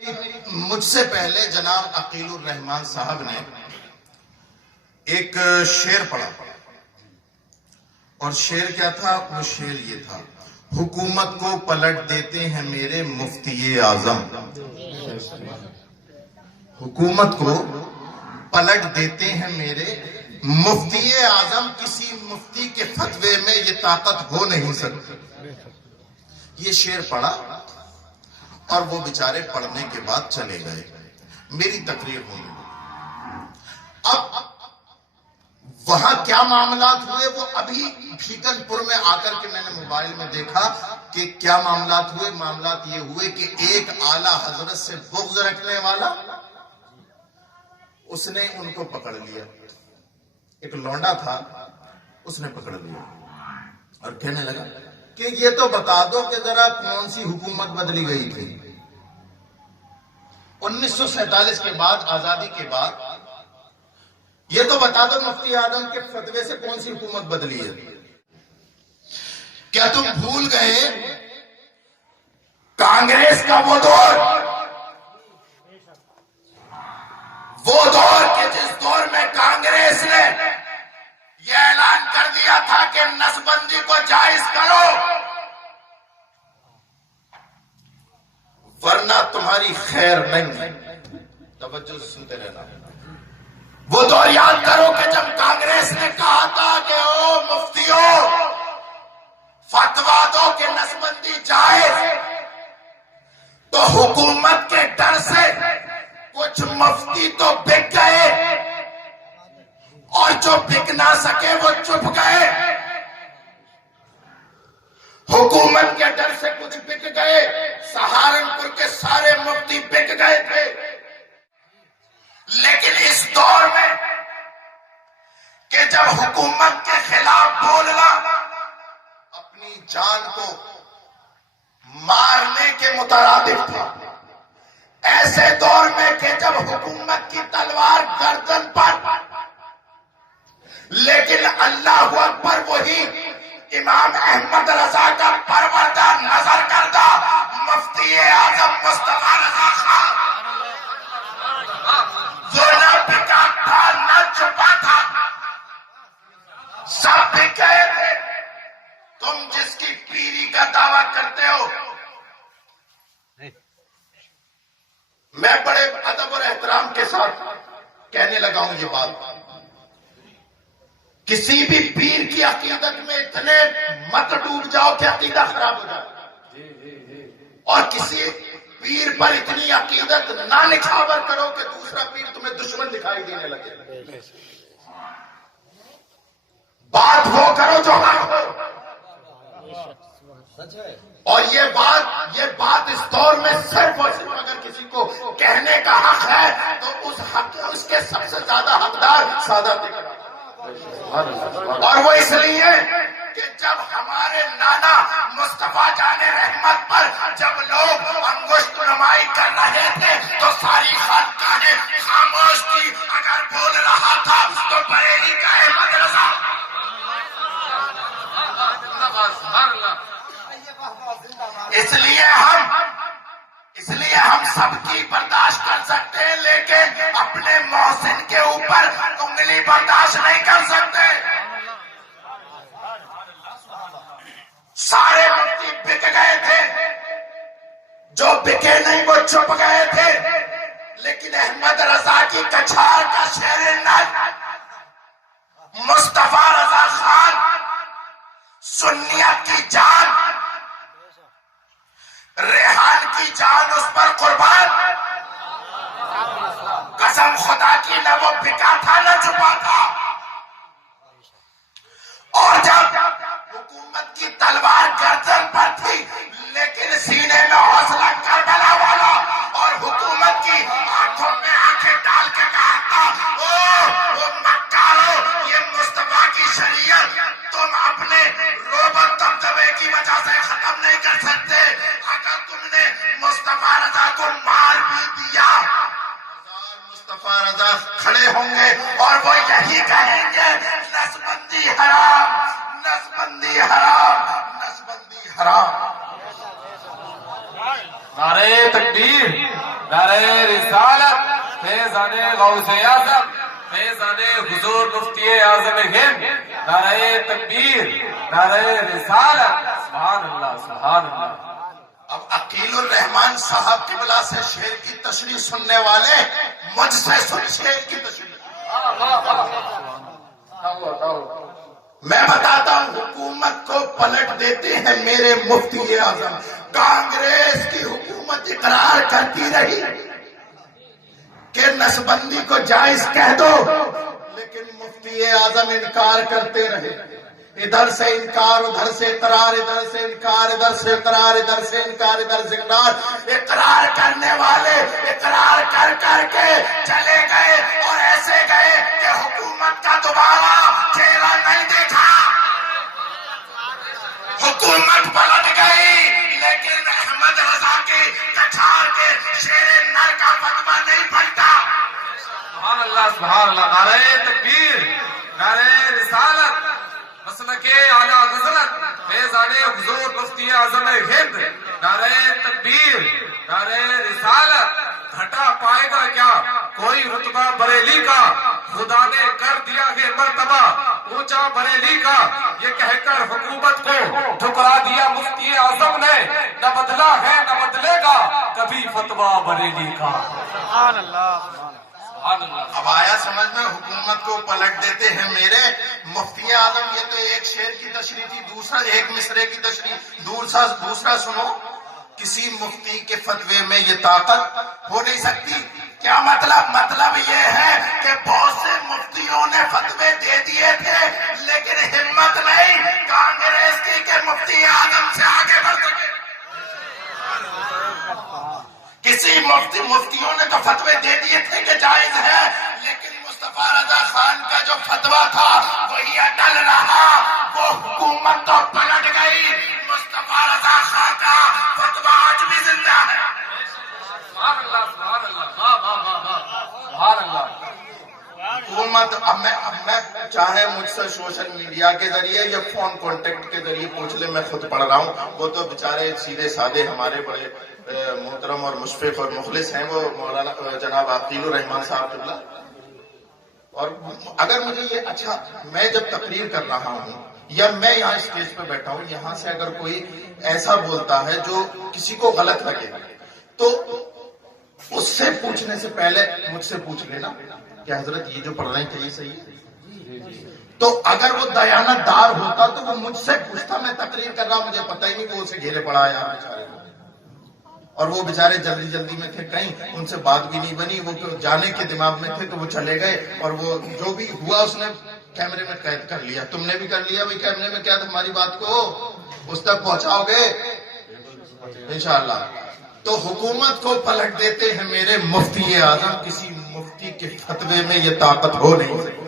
مجھ سے پہلے جناب عقیل الرحمان صاحب نے ایک شعر پڑھا اور شعر کیا تھا؟ وہ شعر یہ تھا: حکومت کو پلٹ دیتے ہیں میرے مفتی اعظم، حکومت کو پلٹ دیتے ہیں میرے مفتی اعظم، کسی مفتی کے فتوے میں یہ طاقت ہو نہیں سکتی۔ یہ شعر پڑھا اور وہ بیچارے پڑھنے کے بعد چلے گئے، میری تقریر ہوئی۔ اب وہاں کیا معاملات ہوئے وہ ابھی بھیکن پور میں آ کر کے میں نے موبائل میں دیکھا کہ کیا معاملات ہوئے۔ معاملات یہ ہوئے کہ ایک اعلیٰ حضرت سے بغض رکھنے والا اس نے ان کو پکڑ لیا، ایک لونڈا تھا، اس نے پکڑ لیا اور کہنے لگا کہ یہ تو بتا دو کہ ذرا کون سی حکومت بدلی گئی تھی 1947 کے بعد، آزادی کے بعد، یہ تو بتا دو مفتی اعظم کے فتوے سے کون سی حکومت بدلی ہے۔ کیا تم بھول گئے کانگریس کا وہ دور کہ جس دور میں کانگریس نے یہ اعلان کر دیا تھا کہ نسبندی کو جائز کرو ورنہ تمہاری خیر نہیں۔ توجہ سے سنتے رہنا۔ وہ دور یاد کرو کہ جب کانگریس نے کہا تھا کہ او مفتیوں فتوا دو کہ نسبندی جائز، تو حکومت کے ڈر سے کچھ مفتی تو بک گئے اور جو بک نہ سکے وہ چپ گئے۔ حکومت کے ڈر سے کچھ بک گئے، سہارنپور کے سارے مفتی بک گئے تھے۔ لیکن اس دور میں کہ جب حکومت کے خلاف بولنا اپنی جان کو مارنے کے مترادف تھا، ایسے دور میں کہ جب حکومت کی تلوار گردن پر، لیکن اللہ اکبر وہی امام احمد رضا کا پروردہ نظر کردہ مفتی اعظم مصطفیٰ رضا خان، وہ نہ بکا تھا نہ چھپا تھا، سب بک گئے تھے۔ تم جس کی پیری کا دعویٰ کرتے ہو، میں بڑے ادب اور احترام کے ساتھ کہنے لگا ہوں یہ بات، کسی بھی پیر کی عقیدت میں اتنے مت ڈوب جاؤ کہ عقیدہ خراب ہو جائے، اور کسی پیر پر اتنی عقیدت نہ نچھاور کرو کہ دوسرا پیر تمہیں دشمن دکھائی دینے لگے۔ بات وہ کرو جو حق ہو، اور یہ بات اس دور میں صرف اور صرف اگر کسی کو کہنے کا حق ہے تو اس کے سب سے زیادہ حقدار سادات اقبال، اور وہ اس لیے کہ جب ہمارے نانا مصطفیٰ جان رحمت پر جب لوگ انگشت نمائی کر رہے تھے تو ساری خانقاہیں خاموش تھی، اگر بول رہا تھا تو بریلی کا احمد رضا۔ اس لیے ہم سب کی برداشت کر سکتے ہیں، لیکن اپنے محسن کے اوپر انگلی برداشت نہیں کر سکتے۔ سارے مفتی بک گئے تھے، جو بکے نہیں وہ چپ گئے تھے، لیکن احمد رضا کی کچھار کا شیر نج مصطفیٰ رضا خان سنیت کی جان، ریحان کی جان اس پر قربان، قسم خدا کی نہ وہ بکا تھا نہ چھپا تھا۔ اور جب حکومت کی تلوار گردن پر تھی لیکن سینے میں حوصلہ کربلا والا، اور حکومت کی آنکھوں میں آنکھیں ڈال کے کہا تھا او مکارو، یہ مصطفیٰ کی شریعت تم اپنے روب و دبدبے کی وجہ سے ختم نہیں کر سکتے، اگر تم نے مصطفیٰ رضا کو مار بھی دیا، مصطفیٰ رضا کھڑے ہوں گے اور وہ یہی کہیں گے نسبندی حرام، نسبندی حرام، نسبندی حرام۔ نعرہ تکبیر۔ نعرہ رسالت، فیضان غوث اعظم، فیضان حضور مفتی اعظم ہند، نعرہ تکبیر، نعرہ رسالت، سبحان اللہ سبحان اللہ۔ اب عقیل الرحمان صاحب کی بلا سے شعر کی تشریح سننے والے مجھ سے سن شعر کی تشریح۔ میں بتاتا ہوں، حکومت کو پلٹ دیتے ہیں میرے مفتی اعظم۔ کانگریس کی حکومت اقرار کرتی رہی کہ نسبندی کو جائز کہہ دو، لیکن مفتی اعظم انکار کرتے رہے۔ ادھر سے انکار، ادھر سے اقرار، ادھر سے انکار، ادھر سے اقرار، ادھر سے انکار، ادھر سے اقرار۔ اقرار کرنے والے اقرار کر کر کے چلے گئے اور ایسے گئے کہ حکومت کا دوبارہ چہرہ نہیں دیکھا۔ حکومت پلٹ گئی، لیکن احمد رضا کے کچھار کے شیر نر کا فتویٰ نہیں پلٹا۔ سبحان اللہ سبحان اللہ۔ نعرہ تکبیر، نعرہ رسالت، مسلک اعلیٰ حضرت فیضان حضور مفتی اعظم ہند، نعرہ تکبیر، نعرہ رسالت۔ گھٹا پائے گا کیا کوئی رتبہ بریلی کا، خدا نے کر دیا ہے مرتبہ اونچا بریلی کا، یہ کہہ کر حکومت کو ٹھکرا دیا مفتی اعظم نے، نہ بدلا ہے نہ بدلے گا کبھی فتویٰ بریلی کا۔ سبحان اللہ۔ اب آیا سمجھ میں، حکومت کو پلٹ دیتے ہیں میرے مفتی اعظم۔ یہ تو ایک شعر کی تشریح تھی، دوسرا ایک مصرے کی تشریح، دوسرا سنو۔ کسی مفتی کے فتوے میں یہ طاقت ہو نہیں سکتی۔ کیا مطلب؟ مطلب یہ ہے کہ بہت سے مفتیوں نے فتوے دے دیے تھے، لیکن ہمت نہیں کانگریس کی کہ مفتی اعظم سے آگے بڑھ سکے۔ کسی مفتیوں نے تو فتوے دے دیے تھے کہ جائز ہے، لیکن مصطفیٰ رضا خان کا جو فتویٰ تھا وہی اٹل رہا۔ وہ حکومت تو پلٹ گئی، مصطفیٰ رضا خان کا فتویٰ آج بھی زندہ ہے۔ سبحان اللہ سبحان اللہ سبحان اللہ۔ حکومت اب میں چاہے مجھ سے سوشل میڈیا کے ذریعے یا فون کانٹیکٹ کے ذریعے پوچھ لے، میں خود پڑھ رہا ہوں۔ وہ تو بیچارے سیدھے سادے ہمارے بڑے محترم اور مشفق اور مخلص ہیں، وہ مولانا جناب عقیل الرحمان صاحب قبلہ۔ اور اگر مجھے یہ اچھا، میں جب تقریر کر رہا ہوں یا میں یہاں اسٹیج پہ بیٹھا ہوں، یہاں سے اگر کوئی ایسا بولتا ہے جو کسی کو غلط لگے تو اس سے پوچھنے سے پہلے مجھ سے پوچھ لینا کہ حضرت یہ جو پڑھ رہے ہیں کہ یہ صحیح ہے؟ تو اگر وہ دیانت دار ہوتا تو وہ مجھ سے پوچھتا۔ میں تقریر کر رہا ہوں، مجھے پتہ ہی نہیں کہ وہ اسے گھیرے پڑا ہے بیچارے کو، اور وہ بیچارے جلدی میں تھے، کہیں ان سے بات بھی نہیں بنی، وہ جانے کے دماغ میں تھے تو وہ چلے گئے، اور وہ جو بھی ہوا اس نے کیمرے میں قید کر لیا۔ تم نے بھی کر لیا بھائی، کیمرے میں قید ہماری بات کو اس تک پہنچاؤ گے انشاءاللہ۔ تو حکومت کو پلٹ دیتے ہیں میرے مفتی اعظم، کسی مفتی کے فتوے میں یہ طاقت ہو نہیں سکتی۔